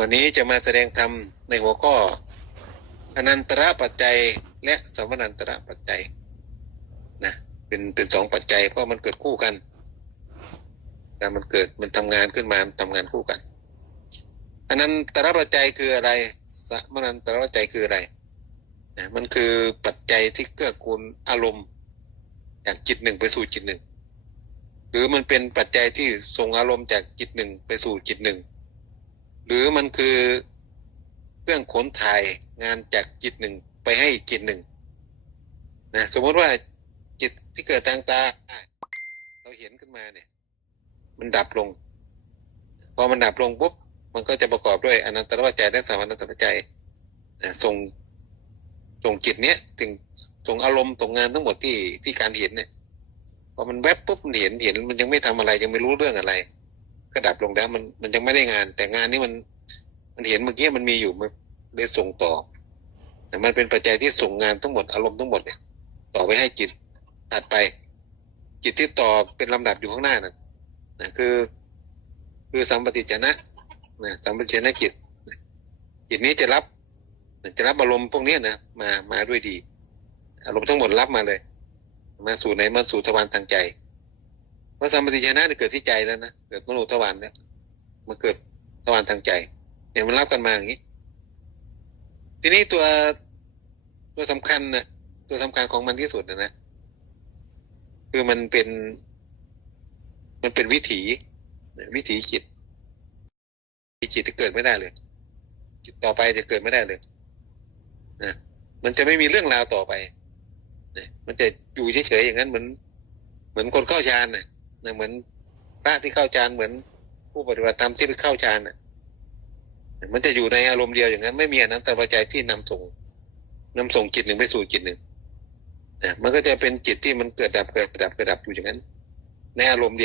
วันนี้จะมาแสดงธรรมในหัวข้ออนันตระปัจจัยและสมนันตระปัจจัยนะเป็นเป็นสองปัจจัยเพราะมันเกิดคู่กันแต่มันเกิดมันทำงานขึ้นมาทำงานคู่กันอนันตระปัจจัยคืออะไร สมนันตระปัจจัยคืออะไรนะมันคือปัจจัยที่เกื้อกูลอารมณ์จากจิตหนึ่งไปสู่จิตหนึ่ง หรือมันเป็นปัจจัยที่ส่งอารมณ์จากจิตหนึ่งไปสู่จิตหนึ่ง หรือมันคือเครื่องขนถ่ายงานจากจิตหนึ่งไปให้จิตหนึ่งนะสมมติว่าจิตที่เกิดทางตา เราเห็นขึ้นมาเนี่ย มันดับลง พอมันดับลงปุ๊บมันก็จะประกอบด้วยอนันตรปัจจัยและสามัญญปัจจัยนะส่งส่งจิตเนี้ยถึงส่งอารมณ์ส่งงานทั้งหมดที่ที่การเห็นเนี่ยพอมันแวบปุ๊บเห็นเห็นมันยังไม่ทำอะไรยังไม่รู้เรื่องอะไร ก็ดับลงแล้วมันมันยังไม่ได้งาน แต่งานนี้มัน มันเห็นเมื่อกี้มันมีอยู่มันเลยส่งต่อแต่มันเป็นปัจจัยที่ส่งงานทั้งหมดอารมณ์ทั้งหมดเนี่ยต่อไปให้จิตถัดไป จิตที่ต่อเป็นลำดับอยู่ข้างหน้านั่นนะคือ คือสัมปติจนะนะสัมปติจนะจิตจิตนี้จะรับจะรับอารมณ์พวกนี้นะมามาด้วยดี อารมณ์ทั้งหมดรับมาเลย มาสู่ไหนมาสู่ทวารทางใจ เพราะสัมปติชนะเนี่ยเกิดที่ใจแล้วนะเกิดมโนทวารเนี่ยมันเกิดทวารทางใจเนี่ยมันรับกันมาอย่างนี้ ทีนี้ตัวตัวสำคัญนะตัวสำคัญของมันที่สุดนะนะคือมันเป็น มันเป็นวิถีวิถีจิตจิตจะเกิดไม่ได้เลย จิตต่อไปจะเกิดไม่ได้เลยนะมันจะไม่มีเรื่องราวต่อไปนี่ยมันจะอยู่เฉยๆอย่างนั้นเหมือนเหมือนคนเข้าฌานนะนะ เหมือนพระที่เข้าฌานเหมือนผู้ปฏิบัติธรรมที่ไปเข้าฌานน่ะ มันจะอยู่ในอารมณ์เดียวอย่างนั้น ไม่มีอนันตปัจจัยที่นำส่งนำส่งจิตหนึ่งไปสู่จิตหนึ่งนะมันก็จะเป็นจิตที่มันเกิดดับเกิดดับเกิดดับอยู่อย่างนั้นในอารมณ์เดียว